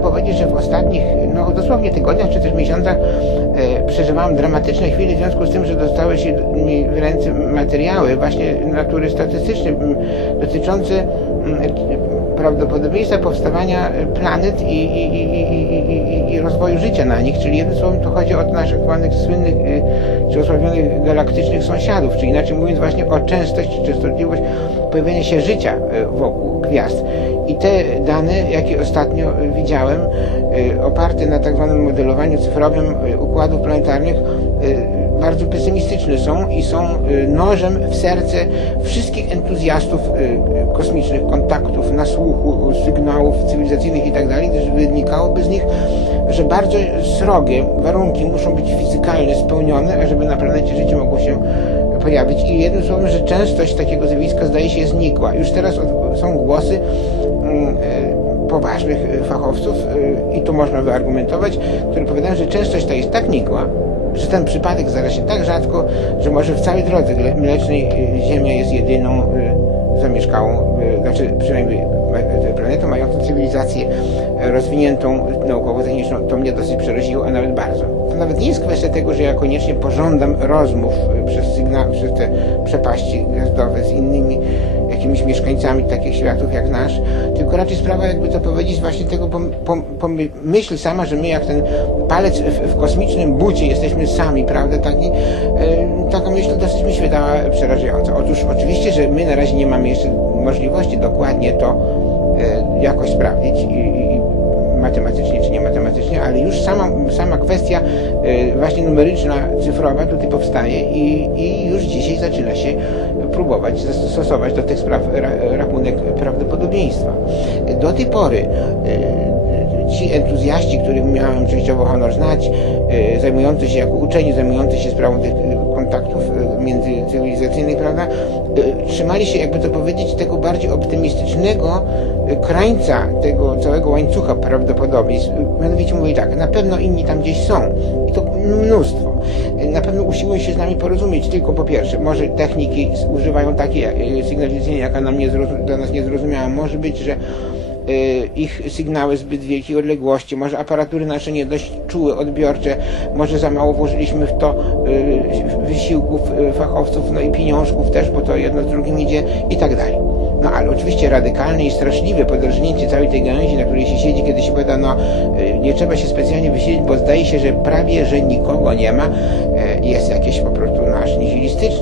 powiedzieć, że w ostatnich, no dosłownie tygodniach czy też miesiącach e, przeżywałem dramatyczne chwile w związku z tym, że dostały się mi w ręce materiały właśnie natury statystycznej dotyczące m, prawdopodobieństwa powstawania planet i, i, i, i, rozwoju życia na nich, czyli jednym słowem to chodzi o naszych zwanych słynnych y, czy osławionych galaktycznych sąsiadów, czy inaczej mówiąc właśnie o częstość czy częstotliwość pojawienia się życia wokół gwiazd. I te dane, jakie ostatnio widziałem, y, oparte na tak zwanym modelowaniu cyfrowym y, układów planetarnych, y, bardzo pesymistyczne są i są nożem w serce wszystkich entuzjastów kosmicznych kontaktów, nasłuchu, sygnałów cywilizacyjnych itd., gdyż wynikałoby z nich, że bardzo srogie warunki muszą być fizykalnie spełnione, ażeby na planecie życie mogło się pojawić. I jednym słowem, że częstość takiego zjawiska zdaje się znikła. Już teraz są głosy mm, poważnych e, fachowców e, i to można wyargumentować, które powiadają, że częstość ta jest tak nikła, że ten przypadek zdarza się tak rzadko, że może w całej drodze mlecznej y, Ziemia jest jedyną y, zamieszkałą, y, znaczy przynajmniej planetą mającą cywilizację y, rozwiniętą naukowo-techniczną. To mnie dosyć przeraziło, a nawet bardzo. To nawet nie jest kwestia tego, że ja koniecznie pożądam rozmów y, przez, sygna- przez te przepaści gwiazdowe z innymi jakimiś mieszkańcami takich światów jak nasz, raczej sprawa, jakby to powiedzieć, właśnie tego pom, pom, pom, myśl sama, że my jak ten palec w, w kosmicznym bucie jesteśmy sami, prawda, taki, e, taka myśl dosyć mi się wydała przerażająca. Otóż oczywiście, że my na razie nie mamy jeszcze możliwości dokładnie to e, jakoś sprawdzić i, i, matematycznie czy nie matematycznie, ale już sama, sama kwestia e, właśnie numeryczna, cyfrowa tutaj powstaje i, i już dzisiaj zaczyna się próbować zastosować do tych spraw ra, rachunek Do tej pory e, ci entuzjaści, których miałem częściowo honor znać, e, zajmujący się jako uczeni, zajmujący się sprawą tych e, kontaktów międzycywilizacyjnych, prawda, trzymali się, jakby to powiedzieć, tego bardziej optymistycznego krańca tego całego łańcucha prawdopodobieństw. Mianowicie mówili tak, na pewno inni tam gdzieś są i to mnóstwo. E, pewno usiłują się z nami porozumieć, tylko po pierwsze, może techniki używają takiej e, sygnalizacyjnej, jaka nam nie dla nas niezrozumiała. Może być, że y, ich sygnały zbyt wielkiej odległości, może aparatury nasze nie dość czułe, odbiorcze, może za mało włożyliśmy w to y, wysiłków fachowców, no i pieniążków też, bo to jedno z drugim idzie i tak dalej. No ale oczywiście radykalne i straszliwe podrżnięcie całej tej gałęzi, na której się siedzi, kiedy się powiada, no y, nie trzeba się specjalnie wysiedzieć, bo zdaje się, że prawie, że nikogo nie ma, y, jest jakieś po prostu nasz nihilistyczne.